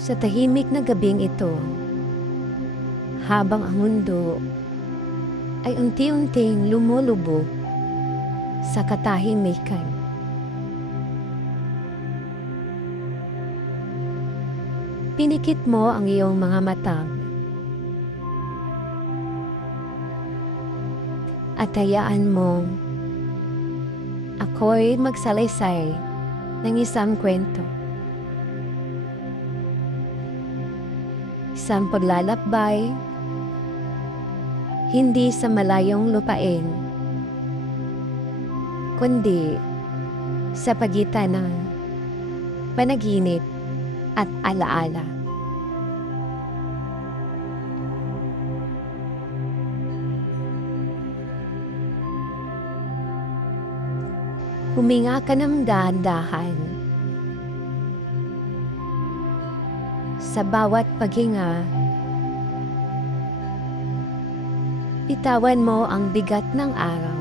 Sa tahimik na gabing ito, habang ang mundo ay unti-unting lumulubog sa katahimikan, pinikit mo ang iyong mga mata at hayaan mong ako'y magsalaysay ng isang kwento. Isang paglalakbay, hindi sa malayong lupain, kundi sa pagitan ng panaginip at alaala. Huminga ka ng dahan-dahan. Sa bawat paghinga, bitawan mo ang bigat ng araw.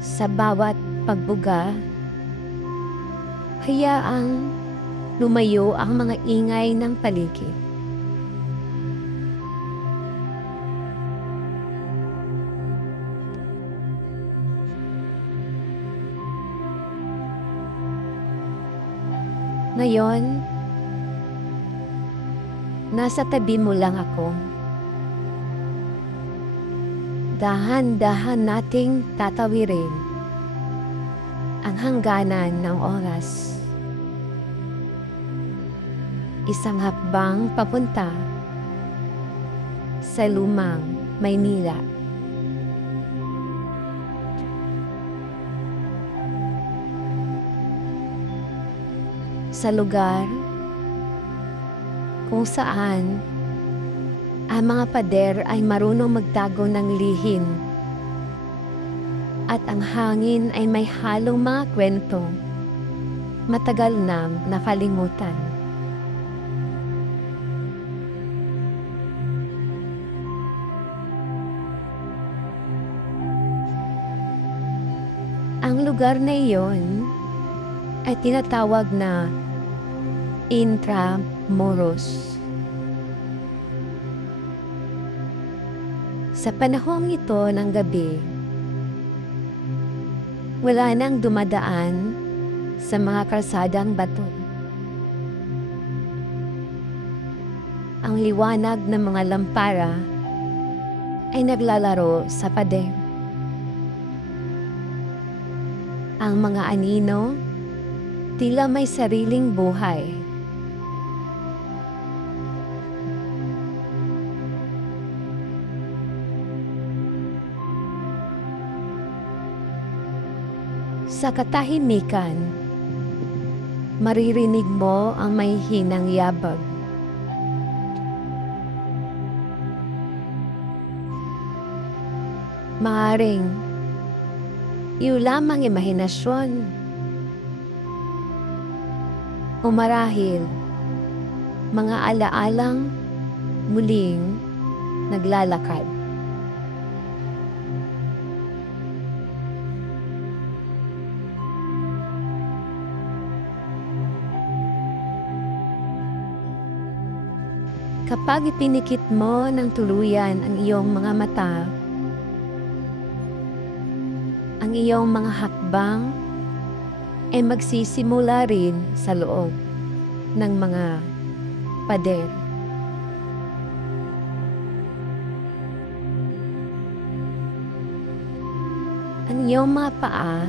Sa bawat pagbuga, hayaang lumayo ang mga ingay ng paligid. Ngayon, nasa tabi mo lang ako. Dahan-dahan nating tatawirin ang hangganan ng oras. Isang hakbang papunta sa lumang Maynila. Sa lugar kung saan ang mga pader ay marunong magtago ng lihim at ang hangin ay may halong mga kwento matagal nang nakalimutan. Ang lugar na iyon ay tinatawag na Intramuros. Sa panahong ito ng gabi, wala nang dumadaan sa mga kalsadang bato. Ang liwanag ng mga lampara ay naglalaro sa pader. Ang mga anino tila may sariling buhay. Sa katahimikan, maririnig mo ang may hinang yabag. Maaring iyo lamang imahinasyon o marahil mga alaalang muling naglalakad. Kapag ipinikit mo ng tuluyan ang iyong mga mata, ang iyong mga hakbang ay magsisimula rin sa loob ng mga pader. Ang iyong mga paa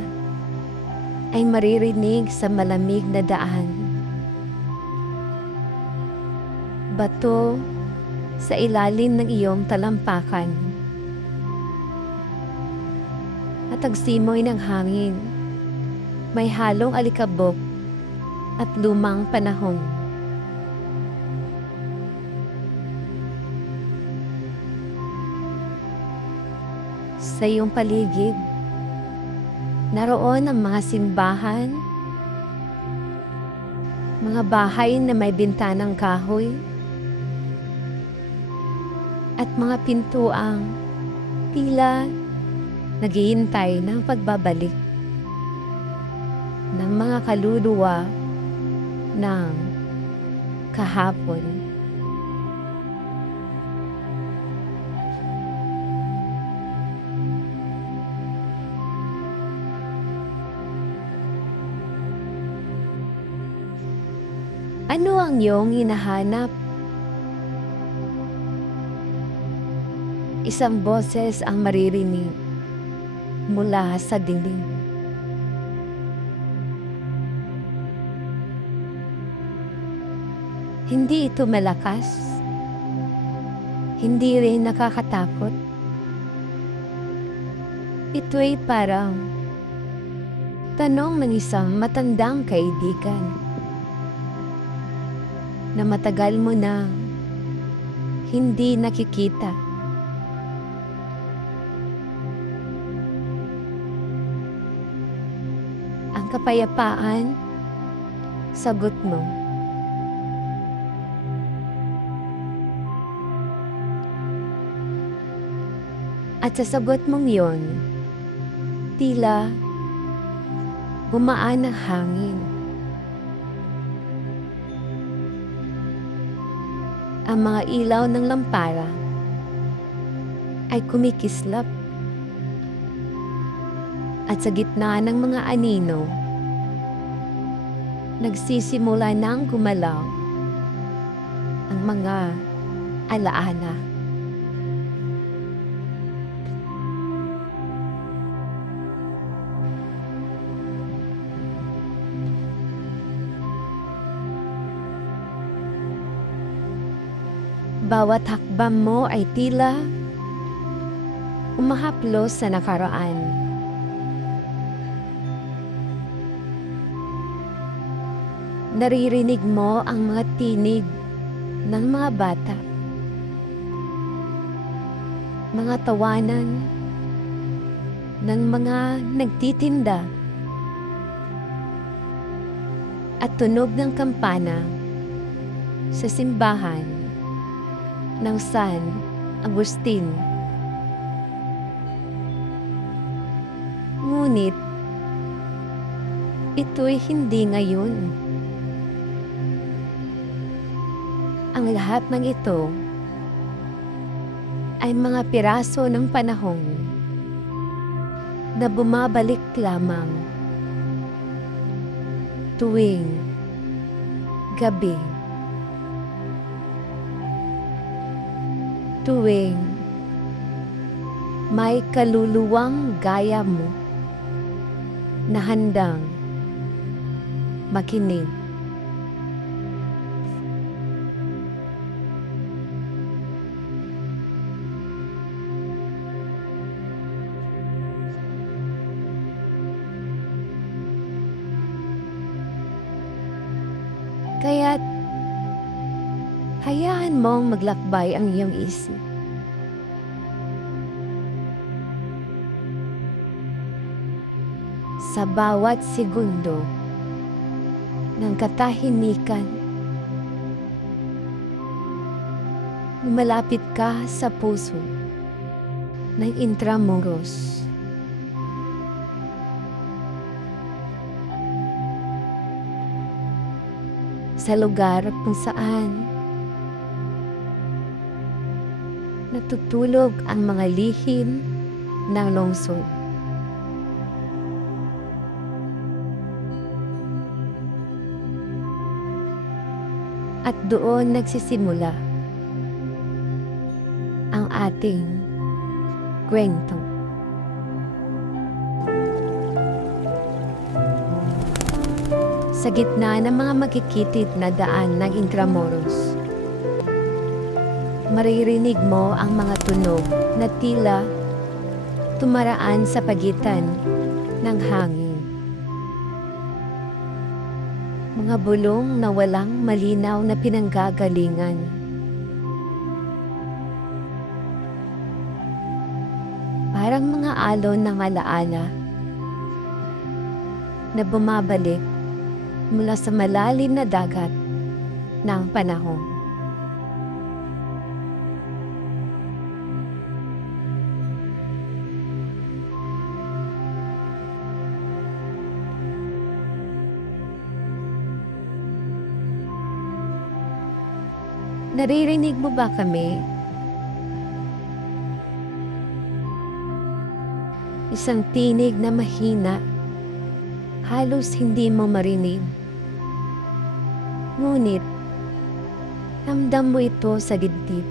ay maririnig sa malamig na daan. Bato sa ilalim ng iyong talampakan. At ang simoy ng hangin, may halong alikabok at lumang panahon. Sa iyong paligid, naroon ang mga simbahan, mga bahay na may bintanang kahoy, at mga pintuang tila naghihintay ng pagbabalik ng mga kaluluwa ng kahapon. Ano ang iyong hinahanap? Isang boses ang maririnig mula sa dingding. Hindi ito malakas. Hindi rin nakakatakot. Ito'y parang tanong ng isang matandang kaibigan na matagal mo na hindi nakikita. Ang kapayapaan, sagot mo. At sa sagot mong yon, tila gumaan ang hangin. Ang mga ilaw ng lampara ay kumikislap. At sa gitna ng mga anino, nagsisimula nang gumalaw ang mga alaala. Bawat hakbang mo ay tila umahaplos sa nakaraan. Naririnig mo ang mga tinig ng mga bata, mga tawanan ng mga nagtitinda, at tunog ng kampana sa simbahan ng San Agustin. Ngunit, ito'y hindi ngayon. Ang lahat ng ito ay mga piraso ng panahon na bumabalik lamang tuwing gabi. Tuwing may kaluluwang gaya mo na handang makinig. Kaya't hayaan mong maglakbay ang iyong isip. Sa bawat segundo ng katahimikan, lumalapit ka sa puso ng Intramuros. Sa lugar kung saan natutulog ang mga lihim ng lungsod. At doon nagsisimula ang ating kwento. Sa gitna ng mga magkikitid na daan ng Intramuros, maririnig mo ang mga tunog na tila tumaraan sa pagitan ng hangin. Mga bulong na walang malinaw na pinanggagalingan. Parang mga alon ng alaala na bumabalik mula sa malalim na dagat ng panahon. Naririnig mo ba kami? Isang tinig na mahina, halos hindi mo marinig. Ngunit, ramdam mo ito sa dibdib.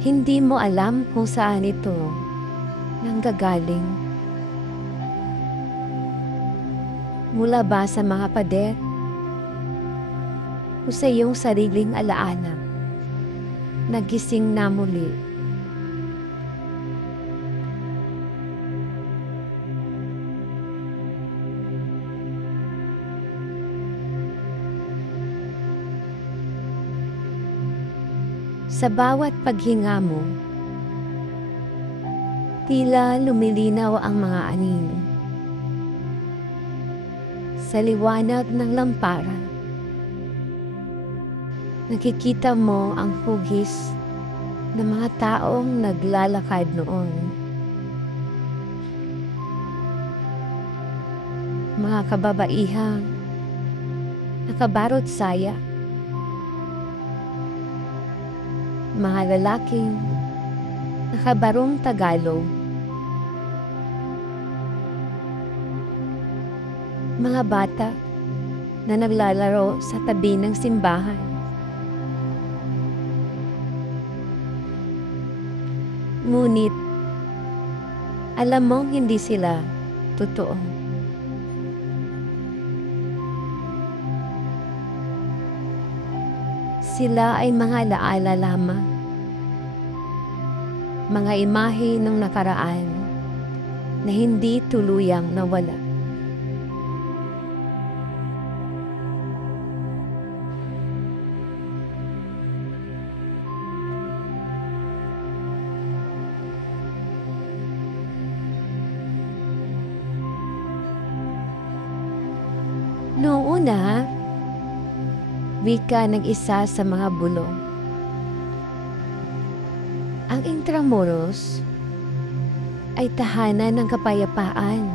Hindi mo alam kung saan ito nanggagaling. Mula ba sa mga pader o sa iyong sariling alaala? Nagising na muli. Sa bawat paghinga mo, tila lumilinaw ang mga anino. Sa liwanag ng lampara, nakikita mo ang hugis ng mga taong naglalakad noon. Mga kababaihang nakabarot saya, mga lalaking nakabarong Tagalog, mga bata na naglalaro sa tabi ng simbahan. Ngunit, alam mong hindi sila totoo. Sila ay mga alaala lamang, mga imahe ng nakaraan na hindi tuluyang nawala. Noong una, wika ng isa sa mga bulong. Ang Intramuros ay tahanan ng kapayapaan.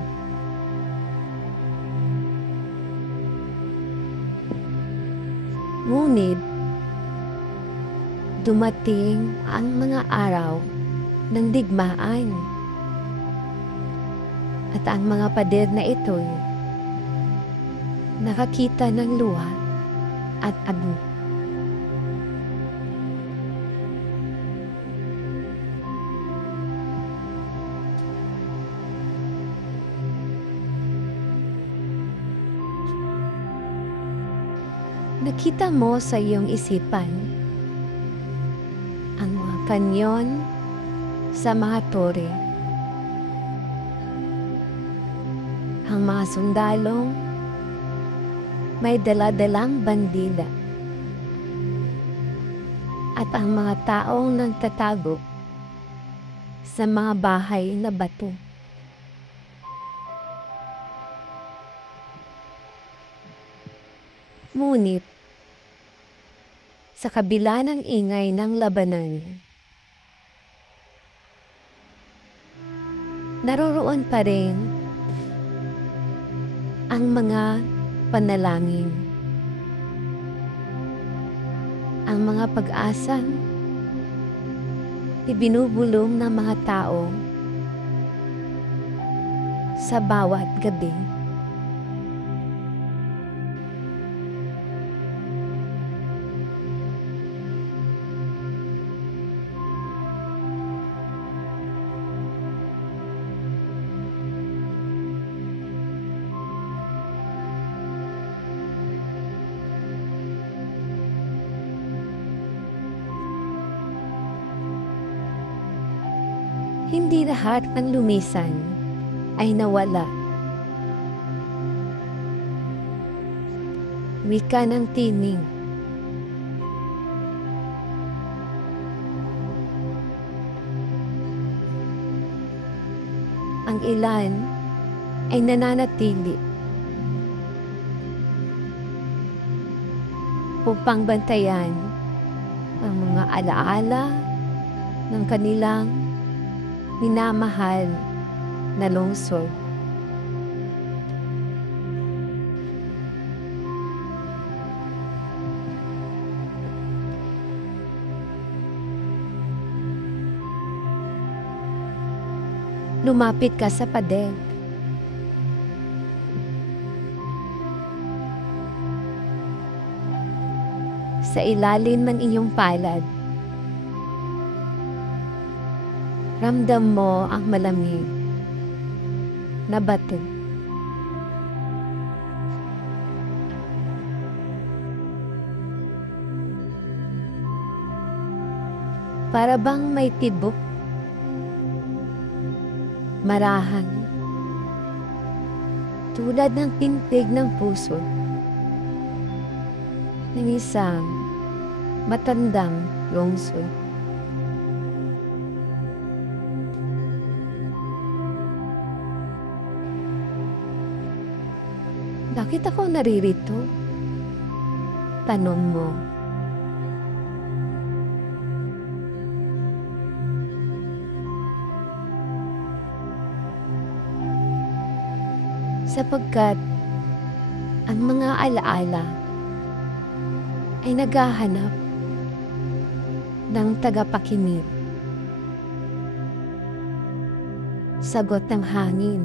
Ngunit, dumating ang mga araw ng digmaan at ang mga pader na ito'y nakakita ng luha at abo. Nakita mo sa iyong isipan ang mga kanyon sa mga tore, ang mga sundalong may dala-dalang bandila, at ang mga taong nagtatago sa mga bahay na bato. Ngunit, sa kabila ng ingay ng labanan, naroroon pa rin ang mga panalangin, ang mga pag-asang ibinubulong ng mga tao sa bawat gabi. Hindi lahat ng lumisan ay nawala. Wika ng tinig. Ang ilan ay nananatili upang bantayan ang mga alaala ng kanilang minamahal na lungsod. Lumapit ka sa pader. Sa ilalim ng iyong palad, ramdam mo ang malamig na bato. Para bang may tibok, marahan, tulad ng tintig ng puso ng isang matandang lungsod. Bakit ako naririto? Tanong mo. Sapagkat ang mga alaala ay naghahanap ng tagapakinig. Sagot ng hangin.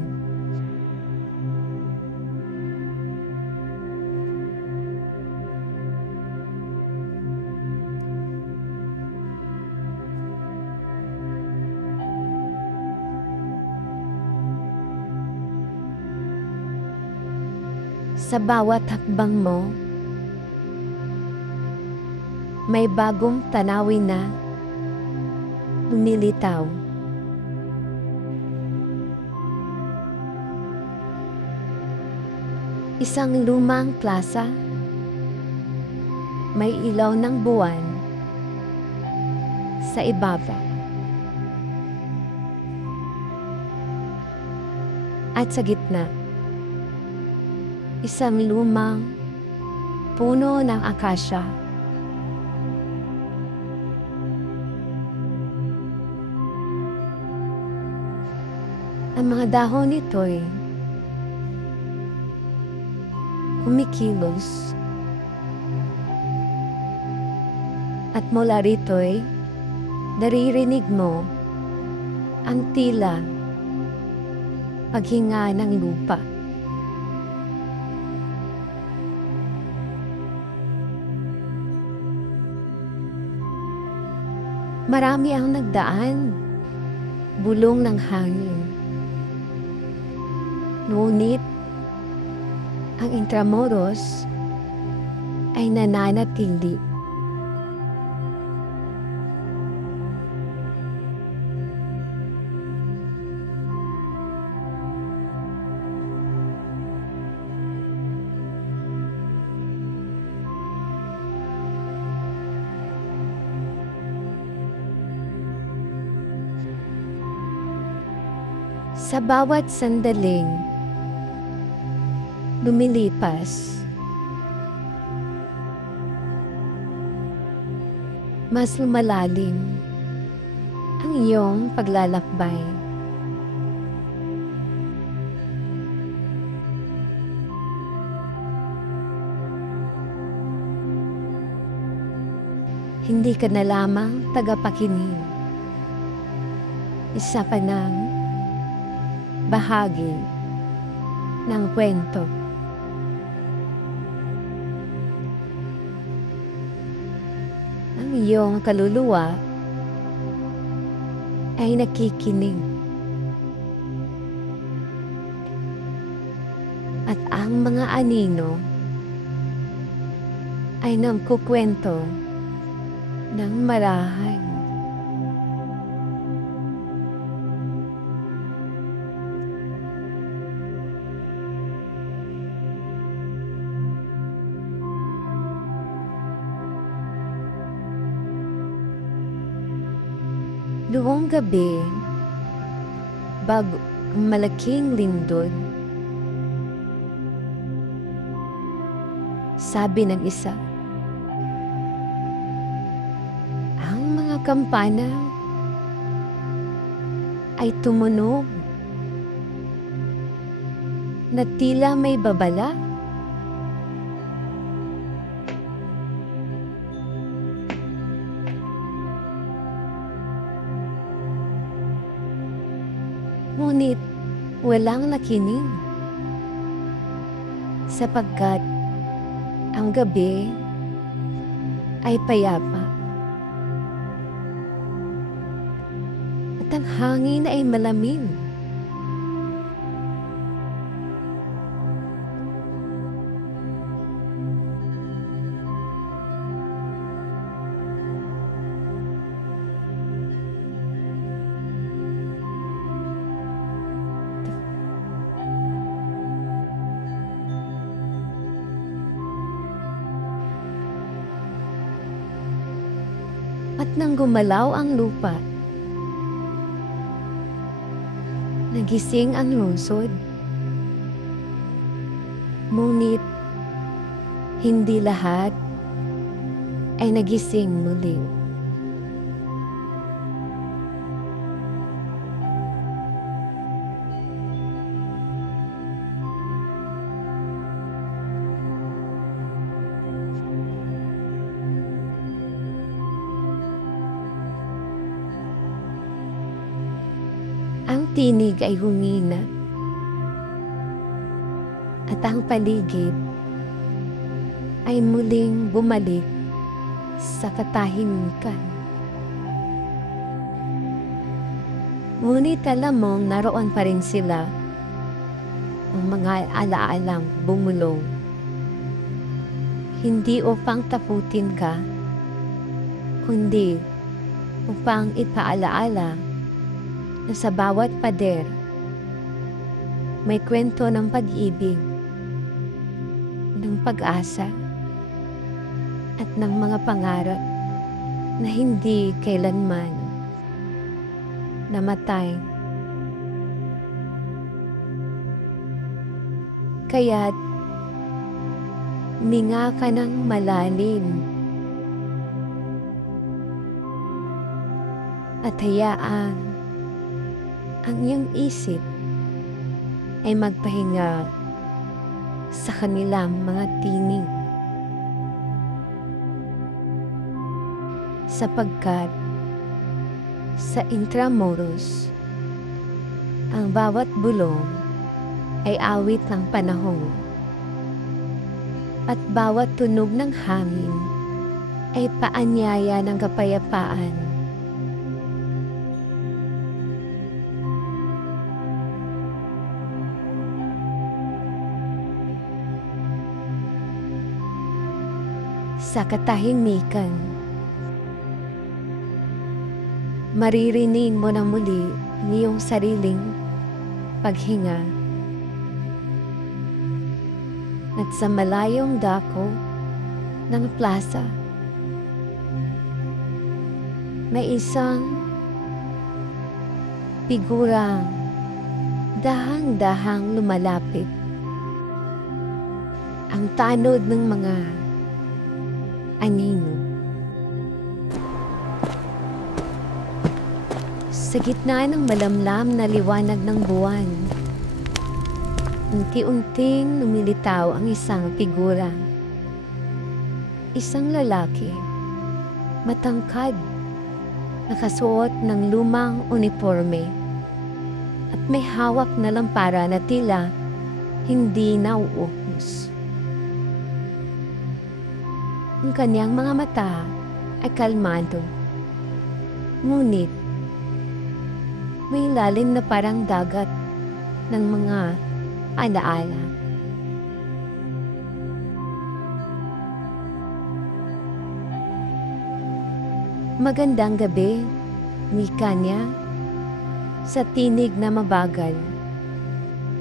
Sa bawat hakbang mo, may bagong tanawin na lumilitaw. Isang lumang plaza, may ilaw ng buwan sa ibabaw. At sa gitna, isang lumang puno ng akasya. Ang mga dahon nito'y kumikilos at mula rito'y naririnig mo ang tila paghinga ng lupa. Marami ang nagdaan, bulong ng hangin. Ngunit, ang Intramuros ay nananatili. Sa bawat sandaling lumilipas, mas lumalalim ang iyong paglalakbay. Hindi ka na lamang tagapakinig. Isa ka ng bahagi ng kwento. Ang iyong kaluluwa ay nakikinig. At ang mga anino ay nagkukwento ng marahan. Noong gabi, bago ang malaking lindol, sabi ng isa, ang mga kampana ay tumunog na tila may babala. Ngunit walang nakinig. Sapagkat ang gabi ay payapa. At ang hangin ay malamig. At nang gumalaw ang lupa, nagising ang lungsod. Ngunit hindi lahat ay nagising muli. Ang tinig ay humina at ang paligid ay muling bumalik sa katahimikan. Ngunit alam mong naroon pa rin sila, ang mga alaalang bumulong. Hindi upang taputin ka, kundi upang ipaalaala na sa bawat pader may kwento ng pag-ibig, ng pag-asa, at ng mga pangarap na hindi kailanman namatay. Kaya't minga ka ng malalim at hayaan ang iyong isip ay magpahinga sa kanilang mga tinig. Sapagkat sa Intramuros, ang bawat bulong ay awit ng panahon at bawat tunog ng hangin ay paanyaya ng kapayapaan. Sa katahimikan, maririnig mo na muli ang iyong sariling paghinga. At sa malayong dako ng plaza, may isang figurang dahang-dahang lumalapit. Ang tanod ng mga anino. Sa gitna ng malamlam na liwanag ng buwan, unti-unting lumilitaw ang isang figura. Isang lalaki, matangkad, nakasuot ng lumang uniforme, at may hawak na lampara na tila hindi nauubos. Ang kanyang mga mata ay kalmado, ngunit may lalim na parang dagat ng mga alaala. Magandang gabi, wika niya, sa tinig na mabagal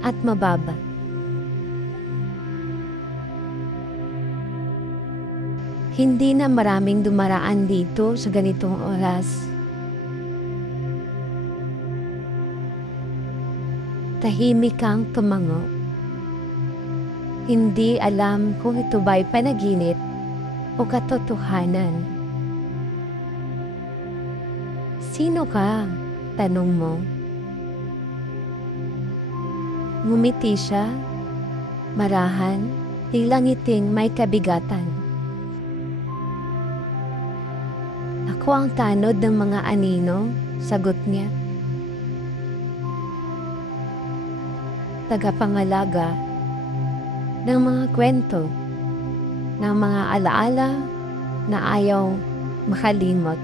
at mababa. Hindi na maraming dumaraan dito sa ganitong oras. Tahimik kang tumango. Hindi alam kung ito ba'y panaginip o katotohanan. Sino ka? Tanong mo. Ngumiti siya, marahan, tila ngiting may kabigatan. Ako ang tanod ng mga anino, sagot niya. tagapangalaga ng mga kwento, ng mga alaala na ayaw makalimot.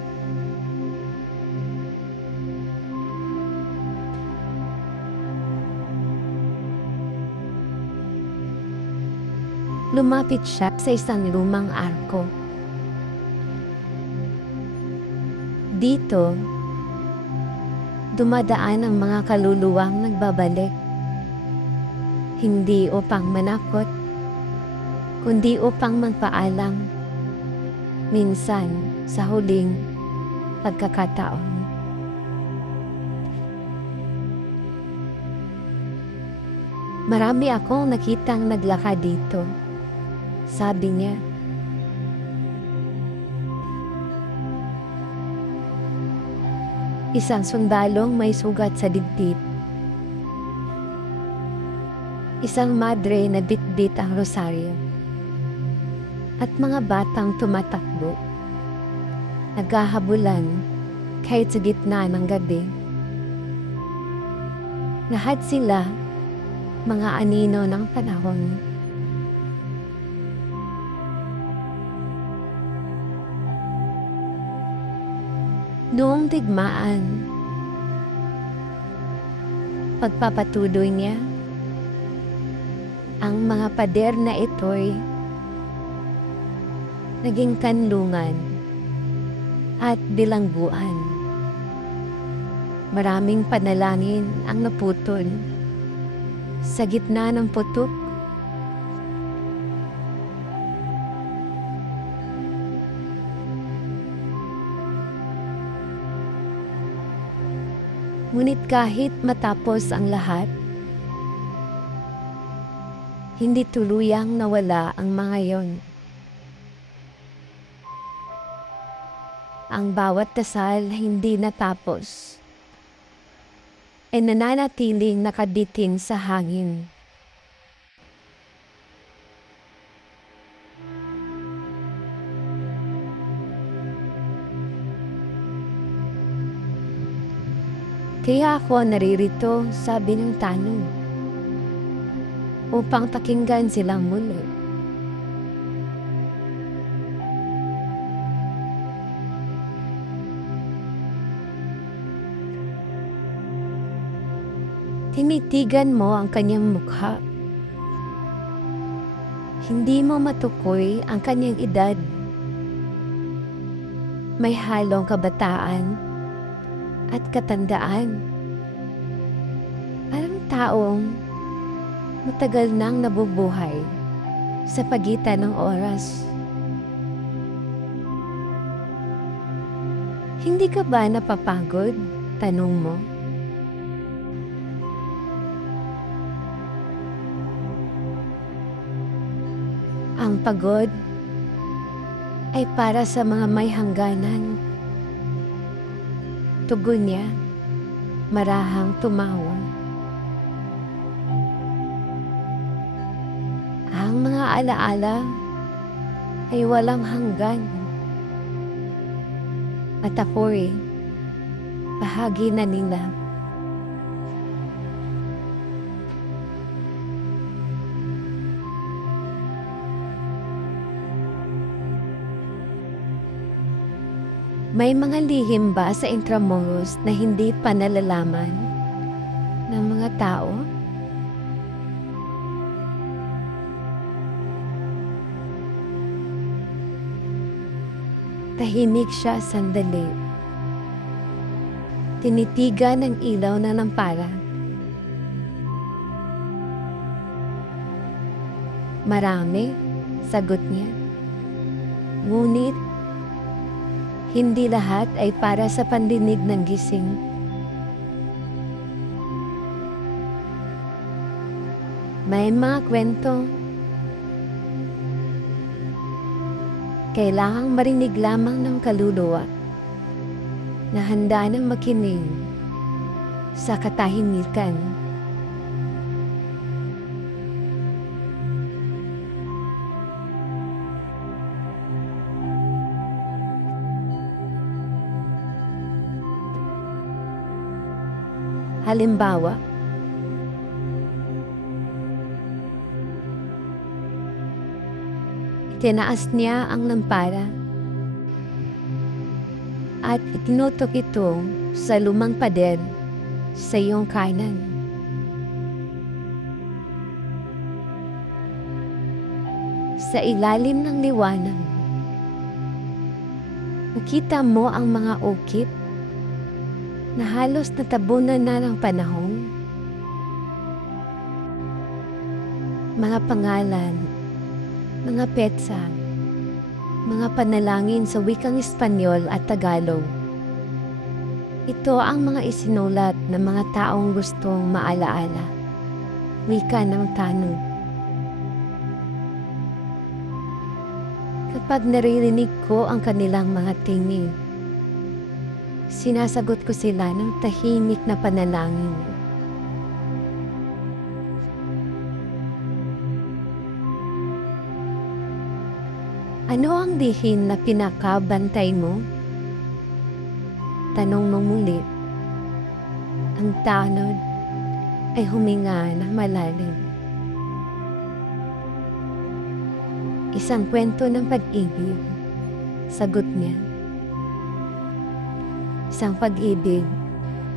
Lumapit siya sa isang lumang arko. Dito, dumadaan ang mga kaluluwang nagbabalik. Hindi upang manakot, kundi upang magpaalam. Minsan, sa huling pagkakataon. Marami akong nakitang naglakad dito. Sabi niya. Isang sundalong may sugat sa dibdib. Isang madre na bitbit ang rosaryo. At mga batang tumatakbo. Naghahabulan kahit sa gitna ng gabi. Lahat sila mga anino ng panahon. Noong digmaan, pagpapatuloy niya, ang mga pader na ito'y naging kanlungan at bilangguan. Maraming panalangin ang naputol sa gitna ng putok. Ngunit kahit matapos ang lahat, hindi tuluyang nawala ang mga yon. Ang bawat dasal hindi natapos ay nananatiling nakabitin sa hangin. Kaya ako naririto, sabi ng tanong, upang pakinggan silang muli. Tinitigan mo ang kanyang mukha. Hindi mo matukoy ang kanyang edad. May halong kabataan at katandaan. Parang taong matagal nang nabubuhay sa pagitan ng oras. Hindi ka ba napapagod? Tanong mo. Ang pagod ay para sa mga may hangganan. Tugon niya, marahang tumawa. Ang mga alaala ay walang hanggan. At ako'y bahagi na nila. May mga lihim ba sa Intramuros na hindi pa nalalaman ng mga tao? Tahimik siya sandali. Tinitigan ng ilaw na lampara. Marami, sagot niya. Ngunit, hindi lahat ay para sa pandinig ng gising. May mga kwento. Kailangang marinig lamang ng kaluluwa na handa nang makinig sa katahimikan. Halimbawa, Itinaas niya ang lampara at itinutok ito sa lumang pader sa iyong kanan. Sa ilalim ng liwanag, nakita mo ang mga ukit na halos natabunan na ng panahon. Mga pangalan, mga petsa, mga panalangin sa wikang Espanyol at Tagalog. Ito ang mga isinulat ng mga taong gustong maalaala. Wika ng tanod. Kapag naririnig ko ang kanilang mga tingin, sinasagot ko sila ng tahimik na panalangin. Ano ang dihin na pinakabantay mo? Tanong mo muli. Ang tanod ay huminga na malalim. Isang kwento ng pag-ibig, sagot niya. Isang pag-ibig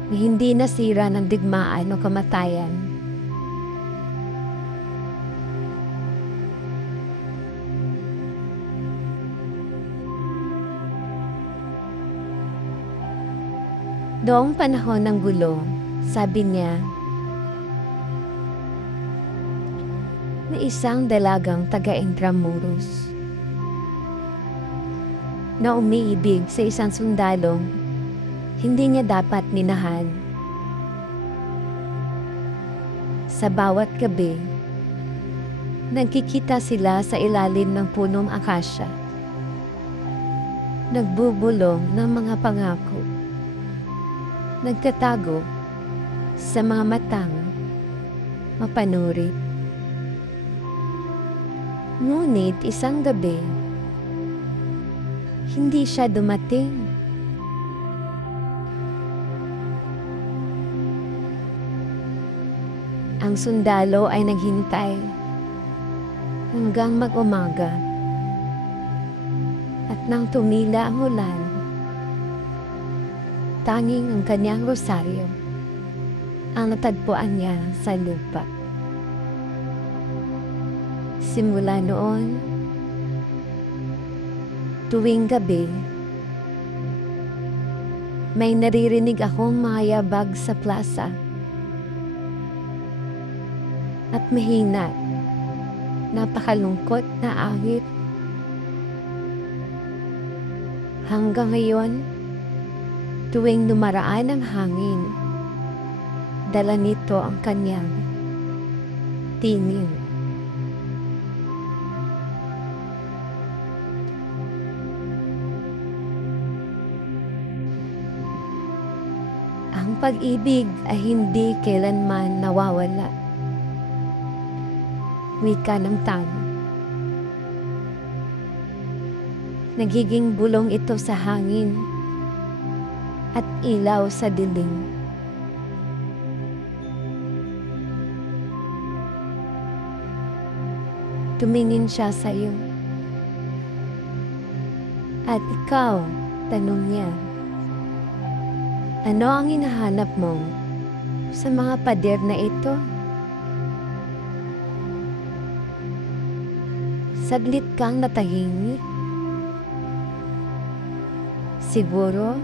na hindi nasira ng digmaan o kamatayan. Noong panahon ng gulo, sabi niya, may isang dalagang taga-Intramuros na umiibig sa isang sundalong hindi niya dapat minahal. Sa bawat gabi, nagkikita sila sa ilalim ng punong akasya, nagbubulong ng mga pangako, nagtatago sa mga matang mapanurit. Ngunit isang gabi, hindi siya dumating. Ang sundalo ay naghintay hanggang mag-umaga. At nang tumila ang ulan, tanging ang kanyang rosaryo ang natagpuan niya sa lupa. Simula noon, tuwing gabi, may naririnig akong mga yabag sa plaza at mahina, napakalungkot na awit. Hanggang ngayon, tuwing lumaraan ang hangin, dala nito ang kanyang tingin. Ang pag-ibig ay hindi kailanman nawawala. Wika ng tanod. Nagiging bulong ito sa hangin at ilaw sa dilim. Tumingin siya sa iyo. At ikaw, tanong niya, ano ang hinahanap mo sa mga pader na ito? Saglit kang natahimik. Siguro,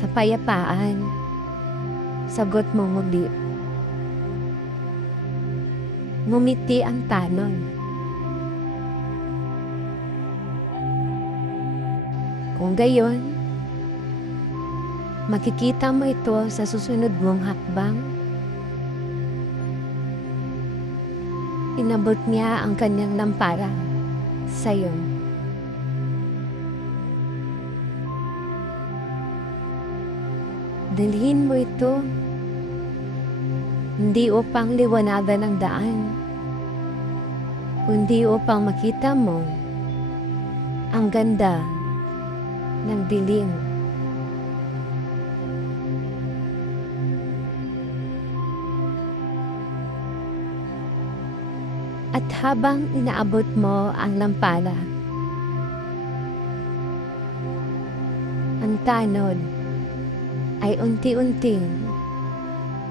kapayapaan, sagot mo muli. Ngumiti ang tanod. Kung gayon, makikita mo ito sa susunod mong hakbang. Inabot niya ang kanyang lampara sa'yo. Dalhin mo ito, hindi upang liwanagan ang daan, kundi upang makita mo ang ganda ng dilim. At habang inaabot mo ang lampara, ang tanod ay unti-unting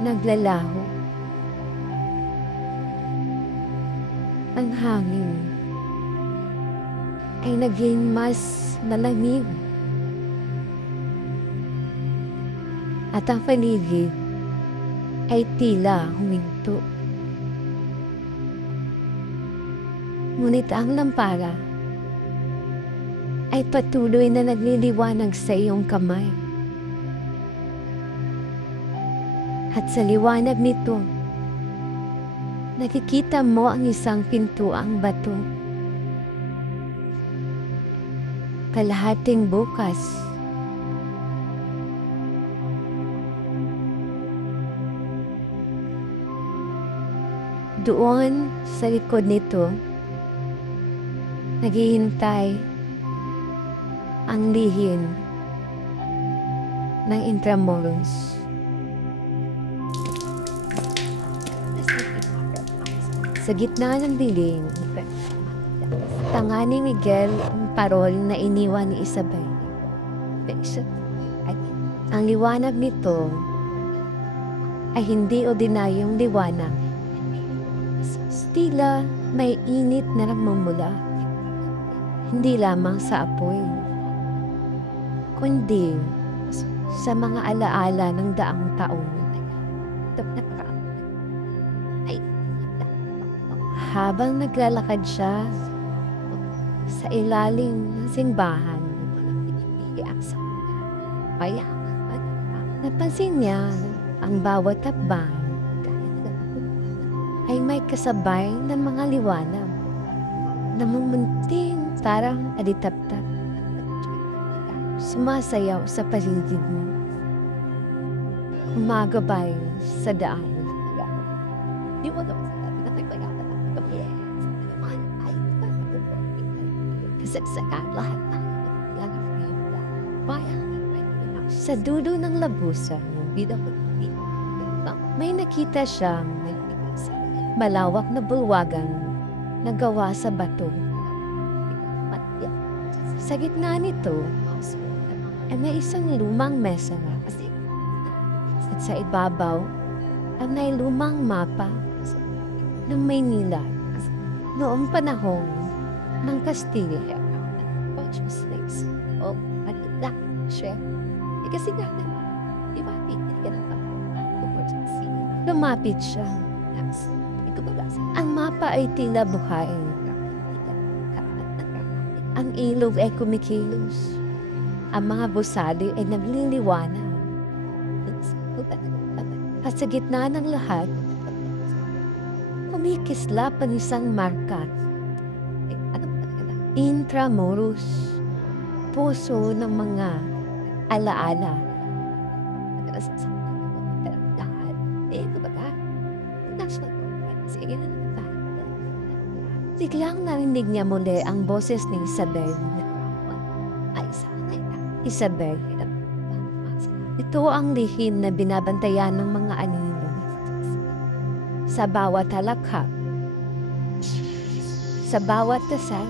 naglalaho. Ang hangin ay naging mas malamig. At ang paligid ay tila huminto. Ngunit ang lampara ay patuloy na nagliliwanag sa iyong kamay. At sa liwanag nito, nakikita mo ang isang pintuang bato. Kalahating bukas. Doon sa likod nito, naghihintay ang lihim ng Intramuros. Sa gitna ng dilim, tanga ni Miguel ang parol na iniwan ni Isabel. Ang liwanag nito ay hindi ordinaryong liwanag. Tila may init na nagmumula, hindi lamang sa apoy, kundi sa mga alaala ng daang taon. Habang naglalakad siya sa ilalim ng simbahan, napansin niya ang bawat takbang ay may kasabay ng mga liwanag na mumunting parang alitap-tap. Sumasayaw sa paligid mo. Umagabay sa daan. Sa dulo ng labusan, may nakita siyang malawak na bulwagan na gawa sa bato. Sa gitna nito ay may isang lumang mesa at sa ibabaw ay may lumang mapa ng Maynila noong panahon ng Kastila. Lumapit siya. Ang mapa ay tila buhay. Ang ilog ay kumikilos. Ang mga busali ay nagliliwanag. At sa gitna ng lahat, kumikislap ang isang marka. Intramuros, puso ng mga alaala. Biglang narinig niya muli ang boses ni Isabel. Isabel, ito ang lihim na binabantayan ng mga anino. Sa bawat halakhak, sa bawat dasal,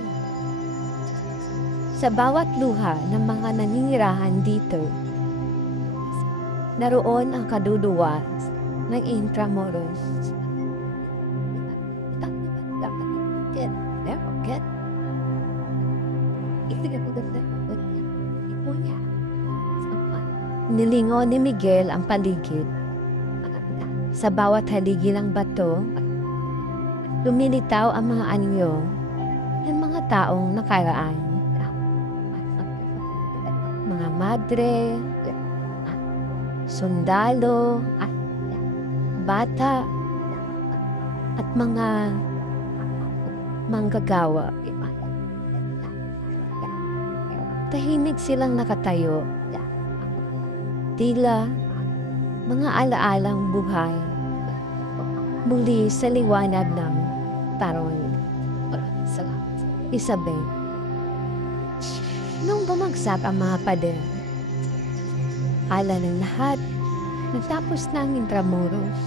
sa bawat luha ng mga naninirahan dito, naroon ang kaduluwa ng Intramuros. Nilingon ni Miguel ang paligid. Sa bawat haligi ng bato, lumilitaw ang mga anyo ng mga taong nakaraan. Mga madre, sundalo, bata, at mga manggagawa. Tahimik silang nakatayo. Tila mga alaalang buhay muli sa liwanag ng parol. Isabel. Nung bumagsak ang mga pader, akala ng lahat natapos na ang Intramuros.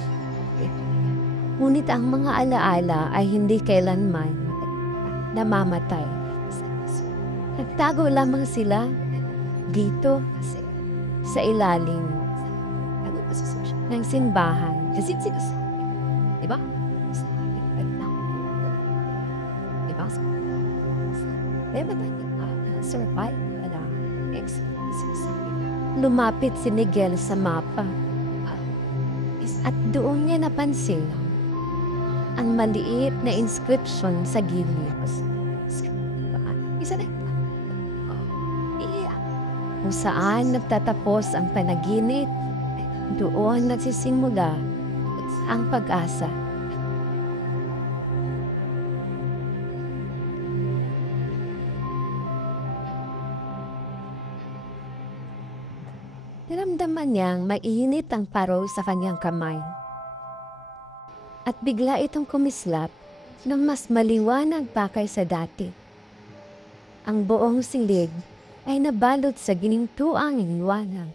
Ngunit ang mga alaala ay hindi kailanman namamatay. Nagtago lamang sila dito sa ilalim ng simbahan. Kasi diba? Diba? Survive. Lumapit si Miguel sa mapa at doon niya napansin ang maliit na inscription sa gilid. Kung saan nagtatapos ang panaginip, doon nagsisimula ang pag-asa. Naramdaman niyang mainit ang parol sa kanyang kamay. At bigla itong kumislap ng mas maliwanag pa kaysa dati. Ang buong silid ay nabalot sa ginintuang liwanag.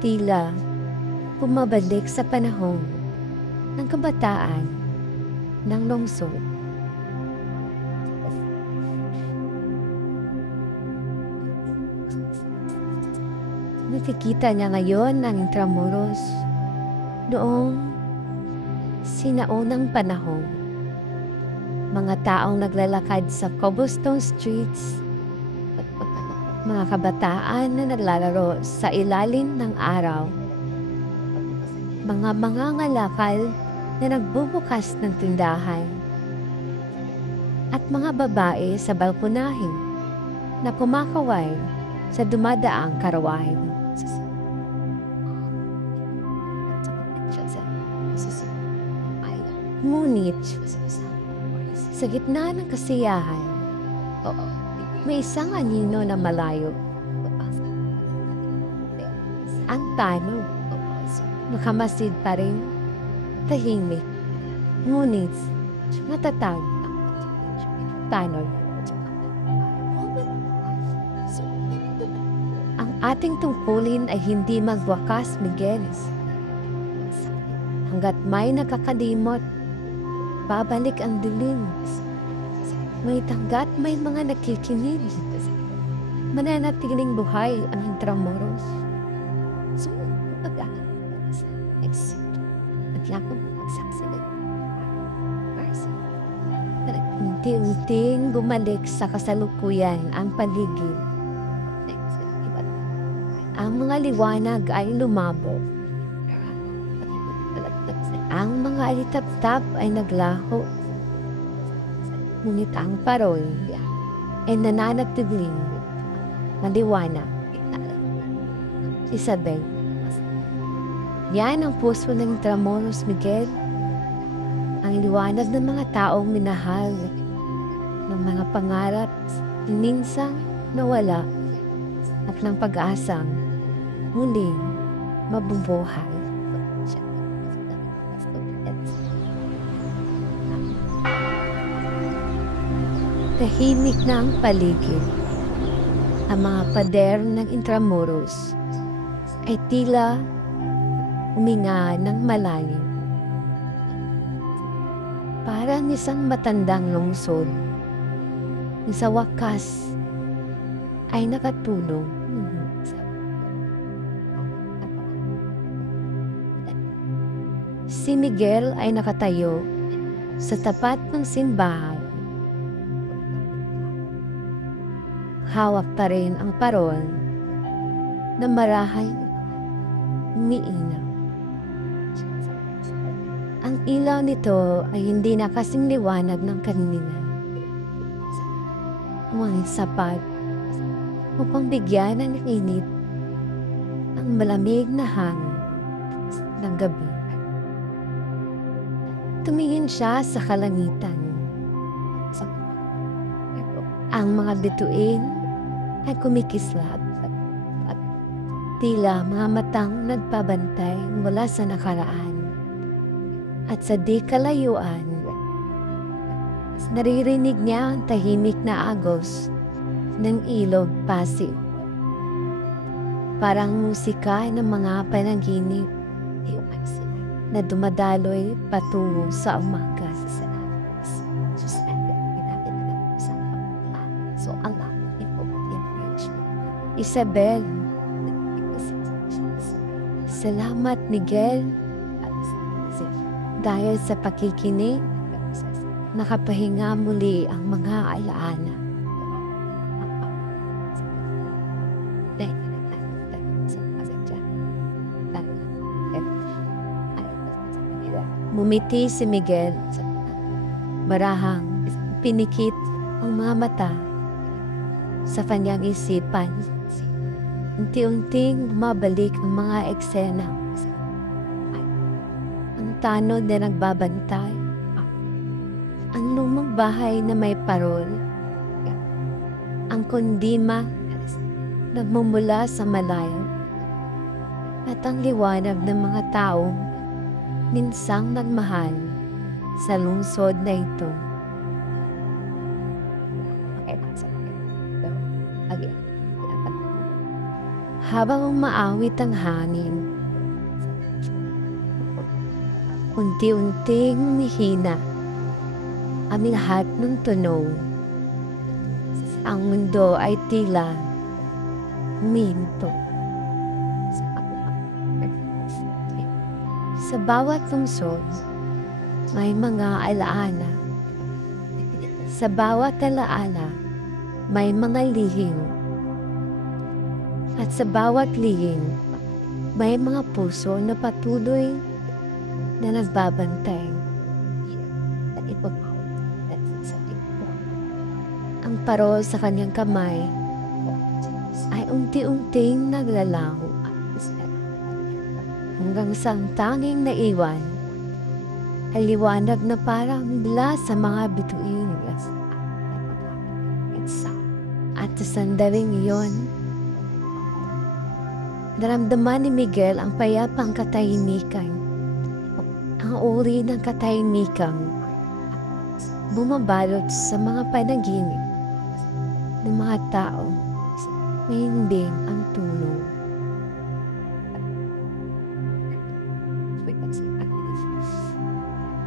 Tila bumabalik sa panahon ng kabataan ng lungsod. Nakikita niya ngayon ang Intramuros noong sinaunang panahon. Mga taong naglalakad sa cobblestone streets, mga kabataan na naglalaro sa ilalim ng araw, mga mangangalakal na nagbubukas ng tindahan, at mga babae sa balkonahin na kumakaway sa dumadaang karawahe. Ngunit, sa gitna ng kasiyahan, may isang anino na malayo. Ang tanong, nakamasid pa rin, tahimik, ngunit natatag, tanong. Ang ating tungkulin ay hindi magwakas, Miguel. Hanggat may nakakalimot, babalik ang dilim. May tanggat, may mga nakikinig. Mananatiling buhay ang Intramuros. Unti-unting bumalik sa kasalukuyan ang paligid. Ang mga liwanag ay lumabo. Ang mga alitap-tap ay naglaho. Ngunit ang parol ay nananatiling maliwanag. Isabel. Yan ang puso ng Intramuros, Miguel. Ang liwanag ng mga taong minahal, ng mga pangarap na minsang nawala, at ng pag-asang muling mabubuhay. Tahimik na ang paligid. Ang mga pader ng Intramuros ay tila huminga ng malalim. Parang isang matandang lungsod na sa wakas ay nakatulog. Si Miguel ay nakatayo sa tapat ng simbahan. Hawak pa rin ang parol na marahay umiinaw. Ang ilaw nito ay hindi na kasing liwanag ng kanina. Ngunit sapat upang bigyan ng init ang malamig na hangin ng gabi. Tumingin siya sa kalangitan. Ang mga bituin ay kumikislap at tila mga matang nagpabantay mula sa nakaraan. At sa di kalayuan, naririnig niya ang tahimik na agos ng ilog Pasig. Parang musika ng mga panaginip. na dumadaloy patungo sa umaga. Isabel. Salamat, Miguel. Dahil sa pakikinig, nakapahinga muli ang mga alaala. Mumiti si Miguel. Marahang pinikit ang mga mata sa kanyang isipan. Unti-unting bumabalik ang mga eksena. Ang tanod na nagbabantay. Ang lumang bahay na may parol. Ang kondima nagmumula sa malayo. At ang liwanag ng mga taong minsang nagmahal sa lungsod na ito. Habang umaawit ang hangin, unti-unting humihina ang lahat ng tunog. Ang mundo ay tila huminto. Sa bawat lungsod, may mga alaala. Sa bawat alaala, may mga lihim. At sa bawat lihim, may mga puso na patuloy na nagbabantay. Ang parol sa kanyang kamay ay unti-unting naglalaho hanggang sa ang tanging naiwan ay liwanag na parang mula sa mga bituin. At sa sandaling iyon, naramdaman ni Miguel ang payapang katahimikan. Ang uri ng katahimikan bumabalot sa mga panaginip ng mga tao na hindi ang tulong.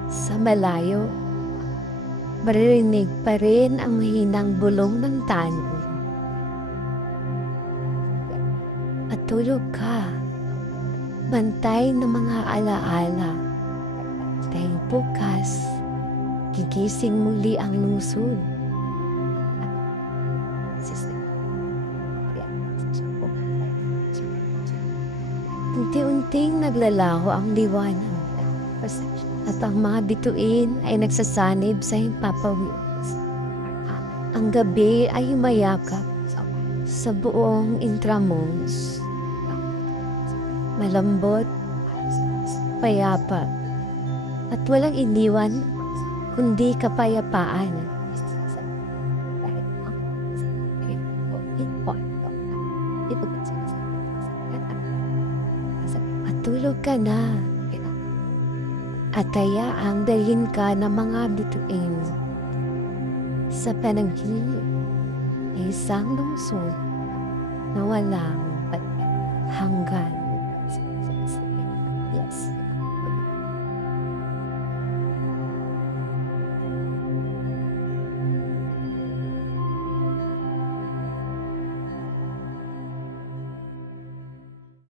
Sa malayo, maririnig pa rin ang mahinang bulong ng tanong. At tulog ka, bantay ng mga alaala. Dahil bukas, gigising muli ang lungsod. Unti-unting naglalaho ang liwanag. At ang mga bituin ay nagsasanib sa himpapawid. Ang gabi ay humayakap sa buong Intramuros. Malambot, payapa, at walang iniwan kundi kapayapaan. At tulog ka na. At hayaang dalhin ka ng mga bituin sa panaginip na isang lungsod na walang hanggan.